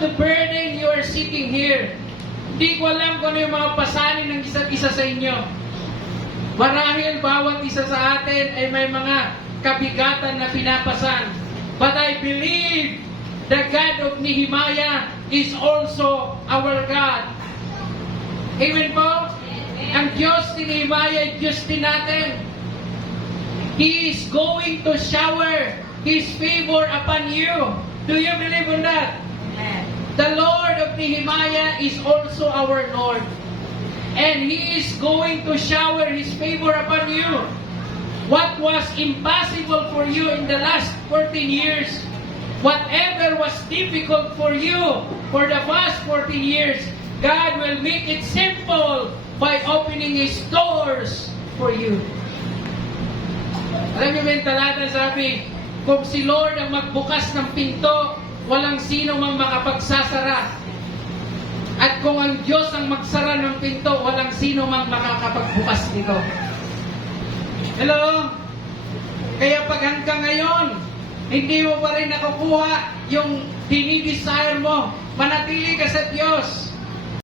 the burden you are sitting here. Hindi ko alam kung ano yung mga pasanin ng isa't isa sa inyo. Marahil bawat isa sa atin ay may mga kabigatan na pinapasan. But I believe the God of Nehemiah is also our God. Amen po? Ang Diyos ni Nehemiah ay Diyos din natin. He is going to shower His favor upon you. Do you believe in that? Amen. The Lord of Nehemiah is also our Lord. And He is going to shower His favor upon you. What was impossible for you in the last 14 years, whatever was difficult for you for the past 14 years, God will make it simple by opening His doors for you. Alam niyo ba yung talata sabi, kung si Lord ang magbukas ng pinto, walang sino mang makapagsasara. At kung ang Diyos ang magsara ng pinto, walang sino mang makakapagbukas nito. Hello? Kaya pag hanggang ngayon, hindi mo pa rin nakukuha yung dinidesire mo, manatili ka sa Diyos.